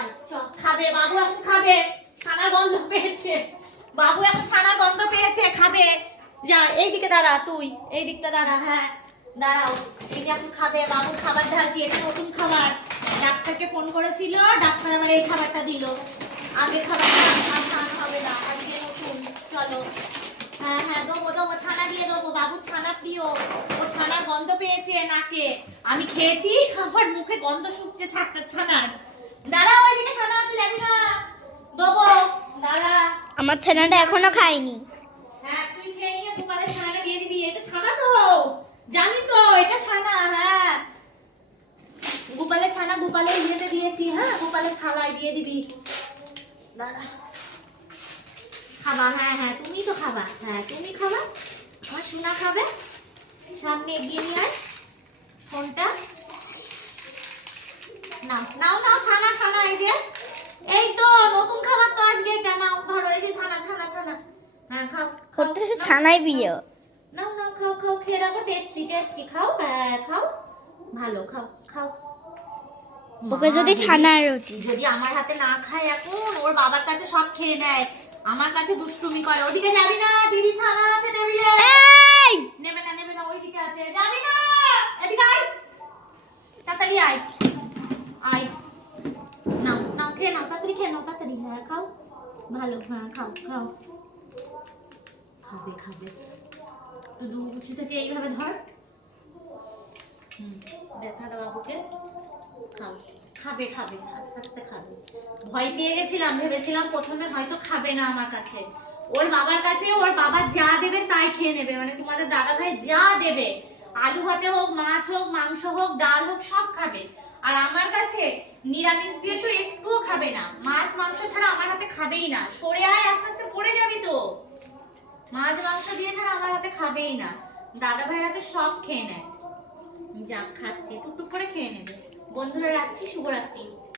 আচ্ছা খাবে বাবু, এখন খাবে। ছানার গন্ধ পেয়েছে বাবু, এখন ছানার গন্ধ পেয়েছে, খাবে। যা এইদিকে দাঁড়া, তুই এই দিকটা দাঁড়া। হ্যাঁ দাঁড়াও, এই যে এখন খাবে বাবু। খাবার ঢালছি, এটা নতুন খাবার। ডাক্তারকে ফোন করেছিল, ডাক্তার আবার এই খাবারটা দিল। আগে খাবারটা খাওয়ানো হবে না, আজকে নতুন। চলো। হ্যাঁ হ্যাঁ দেবো দেবো, ছানা দিয়ে দেবো। বাবু ছানা প্রিয়, ও ছানার গন্ধ পেয়েছে নাকে। আমি খেয়েছি, আমার মুখে গন্ধ শুকছে ছানার। দাঁড়া, ওইদিকে ছানা আছে, যাবি না। দেবো, দাঁড়া। আমার ছানাটা এখনো খাইনি। হ্যাঁ তুই খেয়ে নিয়ে গোপালের ছানাটা দিয়ে দিবি। এটা ছানা তো, জানি তো এটা ছানা। হ্যাঁ গোপালের ছানা গোপালের ইয়েতে দিয়েছি। হ্যাঁ গোপালের থালায় দিয়ে দিবি। দাঁড়া, খাবা। হ্যাঁ হ্যাঁ তুমি তো খাবা। হ্যাঁ তুমি খাবা, আমার সোনা খাবে। সামনে এগিয়ে নিয়ে আয় ফোনটা। নাও নাও নাও, ছানা ছানা, এই যে এই তো নতুন খাবার তো আজকে এটা। নাও ধরো, এই যে ছানা ছানা ছানা। হ্যাঁ খাও খাও, করতে ছানাই বিয়ে। নাও নাও খাও খাও, খেয়ে রাখো। টেস্টি টেস্টি, খাও। হ্যাঁ খাও, ভালো খাও খাও। ওকে যদি ছানার রুটি যদি আমার হাতে না খায় এখন, ওর বাবার কাছে সব খেয়ে নেয়, আমার কাছে দুষ্টুমি করে। ওদিকে যাবি না, দিদি ছানা আছে টেবিলে। এই নেবে না নেবে না, ওইদিকে আছে, যাবি না। এদিকে আয়, তাড়াতাড়ি আয় আয়। নাও নাও, খেয়ে নাও, তাড়াতাড়ি খেয়ে নাও, তাড়াতাড়ি। হ্যাঁ খাও, ভালো। হ্যাঁ খাও খাও, খাবে খাবে। শুধু উঁচু থেকে এইভাবে ধর। দেখা দাও বাবুকে। খাও, খাবে খাবে, আস্তে আস্তে খাবে। ভয় পেয়ে গেছিলাম, ভেবেছিলাম প্রথমে হয়তো খাবে না আমার কাছে। ওর বাবার কাছে ওর বাবা যা দেবে তাই খেয়ে নেবে, মানে তোমাদের দাদা ভাই যা দেবে, আলু ভাতে হোক, মাছ হোক, মাংস হোক, ডাল হোক, সব খাবে। আর আমার কাছে নিরামিষ দিয়ে তো একটুও খাবে না। মাছ মাংস ছাড়া আমার হাতে খাবেই না। সরে আয়, আস্তে আস্তে পড়ে যাবি তো। মাছ মাংস দিয়ে ছাড়া আমার হাতে খাবেই না। দাদা ভাই হাতে সব খেয়ে নেয়। যা খাচ্ছে, টুকটুক করে খেয়ে নেবে। বন্ধুরা রাখছি, শুভরাত্রি।